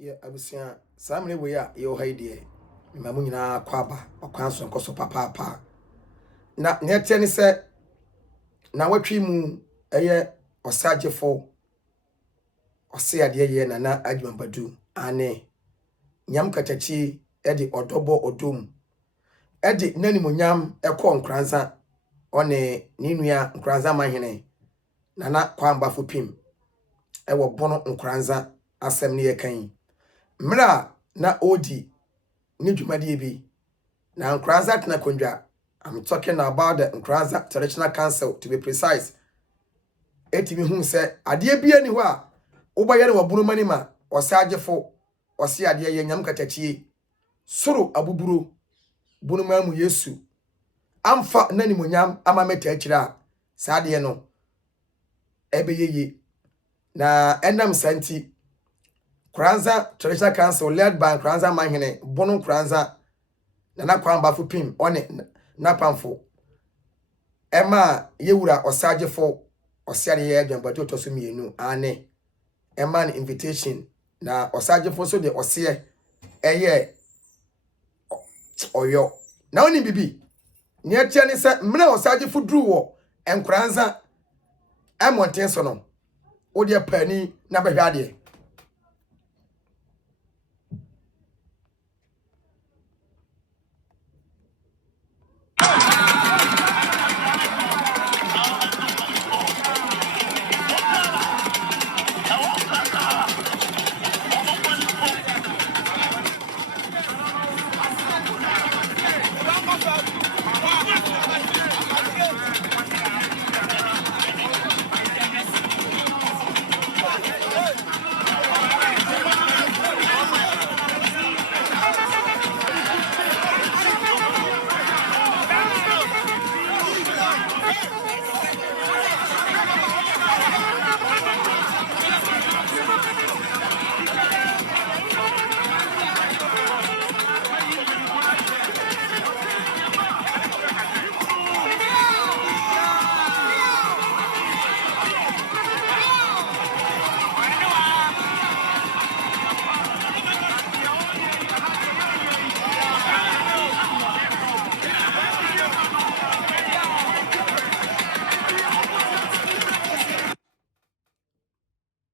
ye abusia samre we a ye oha ide mamu nyina kwaba okwan so nkoso papa na ne tie ne se na watwi mu eye osagefo ose ade ye na adwambadu ane nyam katachi e de odobo odom e de nanimonyam ekọ nkranza one ninua nkranza mahene nana kwamba fopim e wo bono nkranza asem ne yekan mra na odi ni dwumade bi na nkranza tena kondwa. I'm talking about the Nkranza Traditional Council to be precise. Etimi hu se ade bia ni ho a ubaye ne wabunu mani ma osagefo ose ade ye nyam katachie soro abuburo bunu mamu Yesu amfa nanimonyam amameta akira sa ade no ebeyeye na enam santi Nkranza Traditional Council led by Nkranza mahene bono Nkranza na kwamba fopim one napamfo ema yewura osagefo osiare ye adwambatu otoso mienu ane ema an invitation na osagefo so de ose eye oyo na oni bibi ne atia ne se mna osagefo duru wo Nkranza amonten so no odi pani na behwade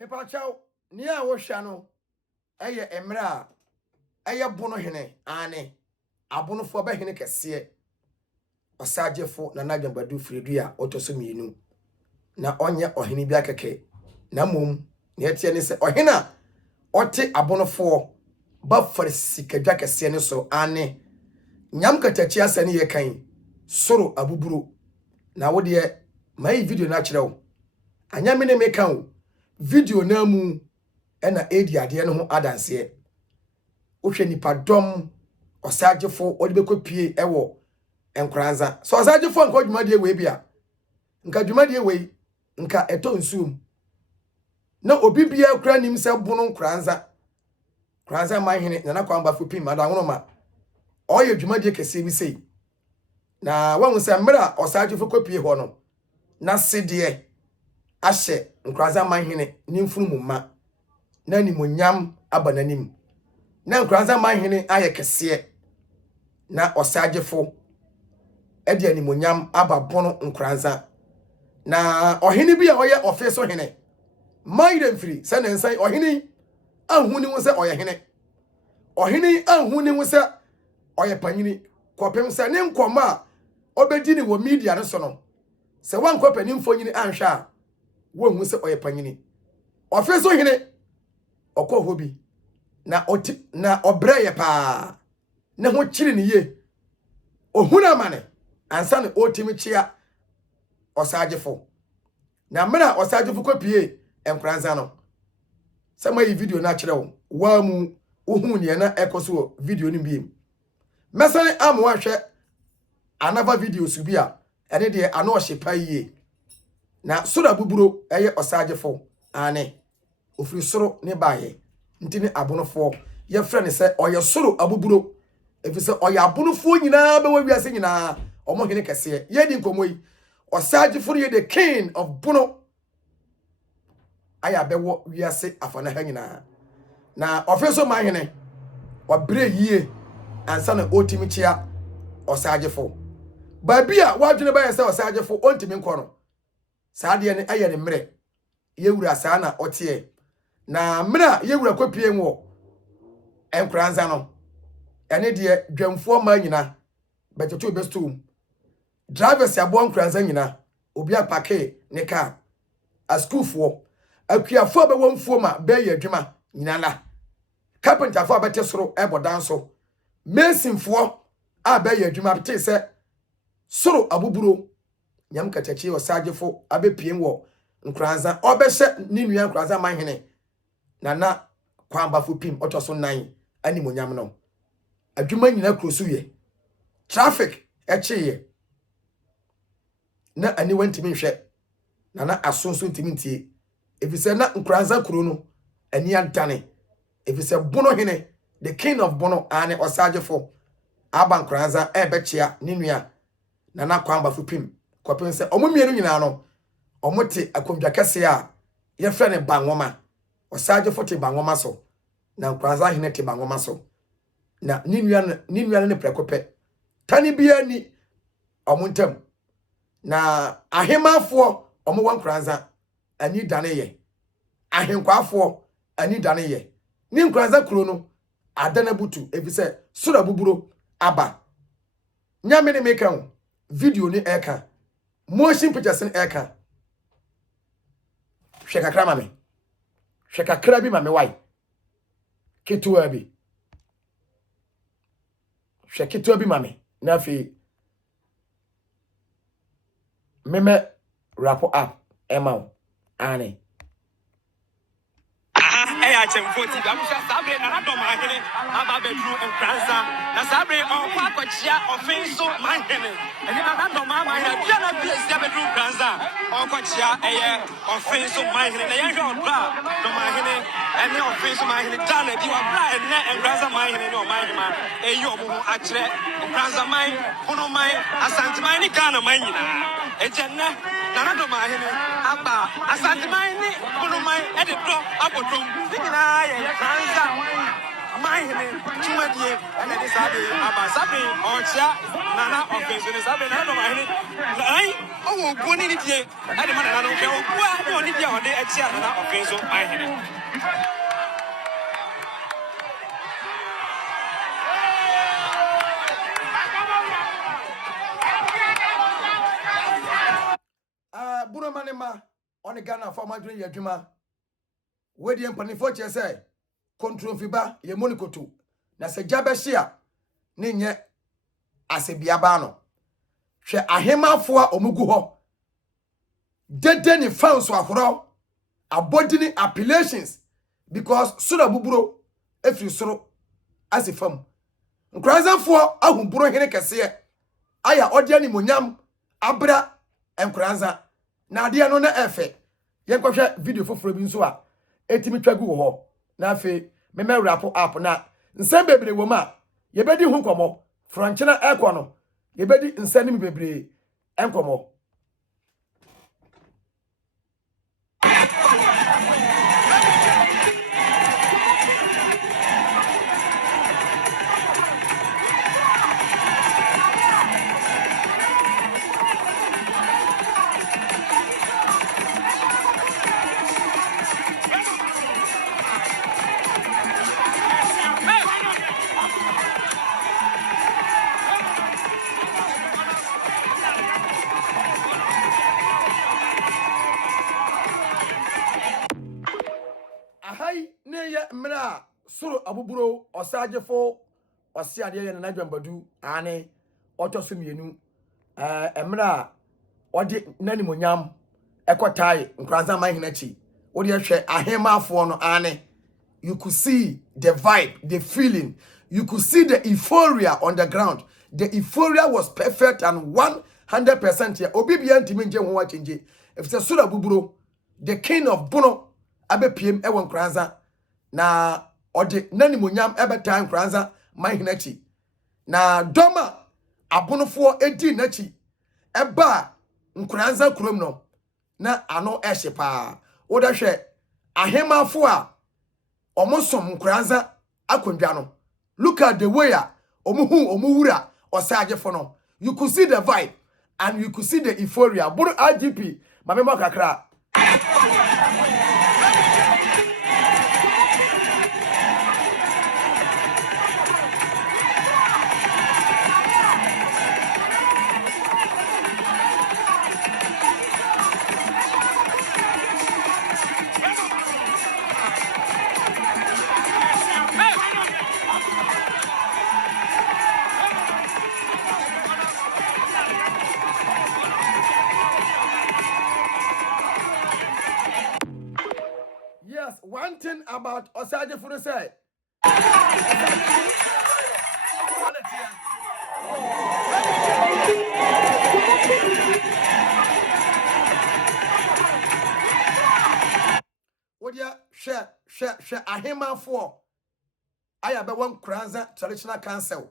mepa chao ni a wo hwa no eye emra eye bono hene ane abonofo ba hene kese osagefo na nadwambadu firidua otoso mienu na onye ohene bi akeke na mom ne etie ne se ohena ote abonofo ba farsikadwa kese ne so ane nyam katachi asane ye kan soro abuburo na wo de mai video na kirewo anya me ne me kan video na mu ena edi ade ne ho adanse wohwe nipa dom osagefo odi bekopie ewo Nkranza so osagefo nka dwumade we bia nka dwumade we nka eto nsum na obi bia kura nim se bono Nkranza mahene na kwamba fopim adanwoma oye dwumade kese bi sei na wanwu se mra osagefo kopie ho no na sede ahye Nkranza mahene nimfunu mumma na nimonyam abananim na Nkranza mahene aye kese na osagefo edi animonyam ababono Nkranza na ohene bi a oye ofeso hene maire mfiri se ne nsan ohene ahuni wo se oye hene ohene ahuni wo se oye panyini kopem se ne nkoma a obedi ni wo media no so no se wanko panimfo nyini anhwa a wo hu se oye panyini ofeso hene okọ hobi na oti na obreye pa ne ho kiri ne ye ohuna mane ansa ne otimi chia osagefo na mena osagefo kopie Nkranza no sama yi video na kirewo wa mu ohun ne na ekoso video ni bi mesane amwa hwe another video su bi a ene de ano ohye paye na soro abuburo eye osagefo ane ofiri soro ne baaye ntini abonofo ye frɛ ne sɛ ɔyɛ soro abuburo efisɛ ɔyɛ abonofo nyinaa be wa wiase nyinaa ɔmo hene kɛse ye di nkomoyi osagefo ye the king of bono aya bewo wiase afana ha nyinaa na ofeso mahene wabre yie ansa na otimi chia osagefo ba bia wadwene ba yesa osagefo ontimi nko no saade ne aye ne mre yewura saa na otie na mra yewura kopie nwo enkranza no ene de dwamfo ma nyina betutu bestum drivers abo nkranza nyina obi apake ne car a schoolfo akuafo be womfo ma be ye adwuma nyina la carpenter fo abete soro ebodan so masonfo a be ye adwuma bete se soro abuburo nyam katachi osagefo abepiem wo nkranza obehye ni nua nkranza manhene na kwamba fo pim otoso 9 animonyam no adwuma nyina krosu ye traffic echiye na ani wantimi hwe na asonso ntimi ntie efise na nkranza kuro no ani antane efise bono hene the king of bono ane osagefo aba nkranza ebechia ni nua na kwamba fo pim kopem se omumienu nyina no omote akomdwa kese a ye fre ne bangoma osagefo te bangoma so na nkranza hene te bangoma so na ni nua ne prekope tani bia ni omuntam na ahemafo omo wan nkranza ani dane ye ahenkwafo ani dane ye ni nkranza kuro no adana butu efise sura buburo aba nyame ne meka ho video ni eka motion pictures ni eka hwekakra mame hwekakra bi mame wai ketua bi hweketua bi mame na fi meme wrap up emma ane Eya chemfoti bamusha sabre na radom ahene aba bedru nkranza na sabre okwa akochia ofenso mahene eni na radom mahene bia na bia sia bedru nkranza okochia eye ofenso mahene na yehwe odra do mahene eni ofenso mahene dana bi wa bra enne nkranza mahene ni o mahene ma eyi omo ho akire nkranza man hono man asanteman ni Ghana man nyina ejenne na radom ahene aba asanteman ni hono man ededro abodom Nina ye Franza mahene tumadie ene de sabe aba sabe oncha nana ofenso ne sabe na no mahene ai owo goni ni die ade mana na no ke ogua ne oni die ode echi nana ofenso mahene buro manema on Ghana for madwin yadwuma wedi empanifo che say control fiba ye monikoto na se jabehia ne nye asebiaba no hwe ahemafo a omugu ho dede ni fans ahoro abodini appellations because sura buburo efiri soro asifam nkranzafo ahumburo hene kese aya ode ani monyam abra nkranza na ade no na efe yenkwohwe video foforo bi nso a etimi twagu ho na afi meme wrap up na nsem bebre wo ma yebedi hu nkomo franchina ekwo no yebedi nsanim bebre enkomo mra soro abuburo osagefo osiade ye na dwambadu ane otoso mienu emra ode nanimonyam ekotai nkranza mahinachi ode hwe ahemafo no ane you could see the vibe, the feeling, you could see the euphoria on the ground. The euphoria was perfect and 100% here. Obibia ntimi nje ho wachenje. If it's sura buburo, the king of bono abe pm ewon kranza na ode nanimonyam ebe time kranza mahinachi na doma abonofo edi nachi eba nkranza kurom no na ano ehye pa wo da hwe ahemafo a omosom nkranza akondwa no. Look at the way omuwura osagefo no. You could see the vibe and you could see the euphoria. Bunu IGP mamema kakra. Yes, one thing about Osagefo say. Wodia share ahemafo aya be wan Kranza traditional council.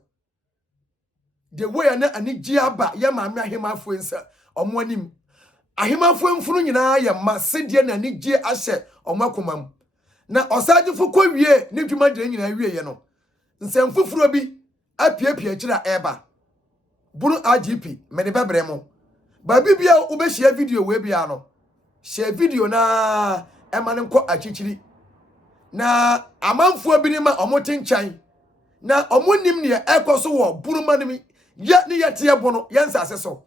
The way na anigye aba ye maame ahemafo nsa omo anim. Ahemafo mfunu nyina ye masede na anigye ahye omo akomam. Na Osagefo kwowie ne dwuma de nyina wie ye no. Nsemfufuro bi apiapia kira eba. Bunu IGP mede bebre mo. Ba bibia wo be share video we bia no. Share video na emane nko achichiri. Na amanfo bi ni ma omotenchan. Na omonim ne ekoso wo buruma ni ye ne yete bono yensase so.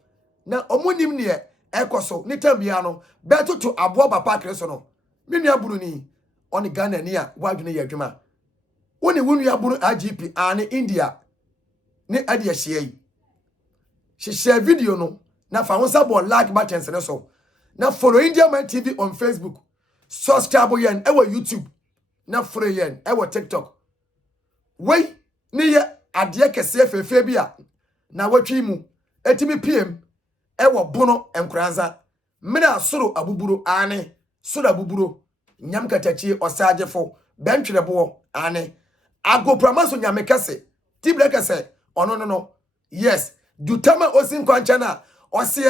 Na omonim ne ekoso ni tambia no betoto abo papa kreso no. Me nua buru ni oni Ghana ni a wadwene ye adwuma. Woni wonu ya buru IGP ane India ni ade ya hye yi. Share video no na fa wonsa bo like buttons ne so. Na follow India Man TV on Facebook. Subscribe yen ewa YouTube. Na follow yen ewa TikTok. Wei ni ye ade kese fefe bia na watwi mu etimi PM ewa bono enkranza. Mena soro abuburo ane soro abuburo nyam katachi Osagefo bentwerebo ane agopramaso nyame kase tibre kase no yes dutama osin kwanchana ose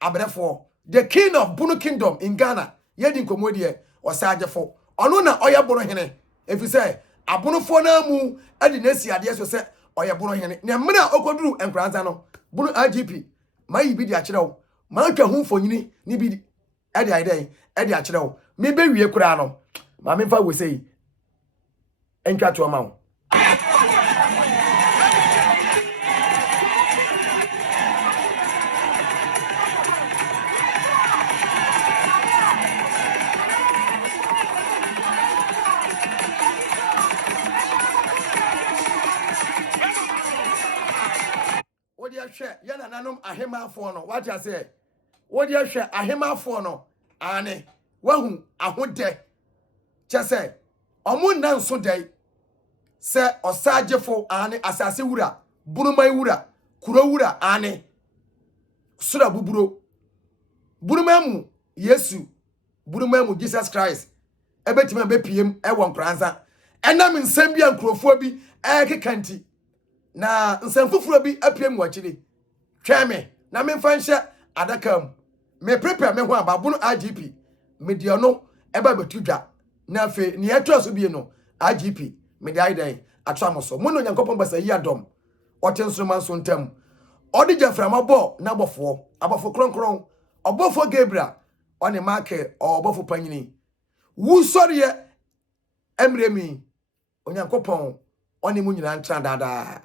abrefo the king of Bunu Kingdom in Ghana yedi nkomodie Osagefo ono na oya bono hene efise abonofo na mu adi nasi ade so se oya bono hene ne mena okoduru enkranza no Bunu IGP mayi bi di akire wo ma twa hu mfonyini ni bi ade aiden ade akire wo me be wie kura no ma me fa we sei entwa to ma wo. Yana nanom ahemafo no what you say what you hwe ahemafo no ane wahu ahode che say omo nanso dai se Osagefo ane asase wura burumai wura kuro wura ane sura buburo burumamu Yesu burumamu Jesus Christ ebetima bepiem ewon kranza enam nsem bia nkrofo bi ekekanti na nsemfufuro bi apiem wachiri tweme na me fanshe adakam me prepare me ho ababunu IGP media no eba betudwa na afi ne etoso bi no IGP media aidan atwamoso muno nyankopon basa yi adom otensroman so ntam odi jaframa bo na abofo kronkron obofo Gabriel oni make obofo panyini wu soriye emremi onyankopon oni mu nyina ntra dada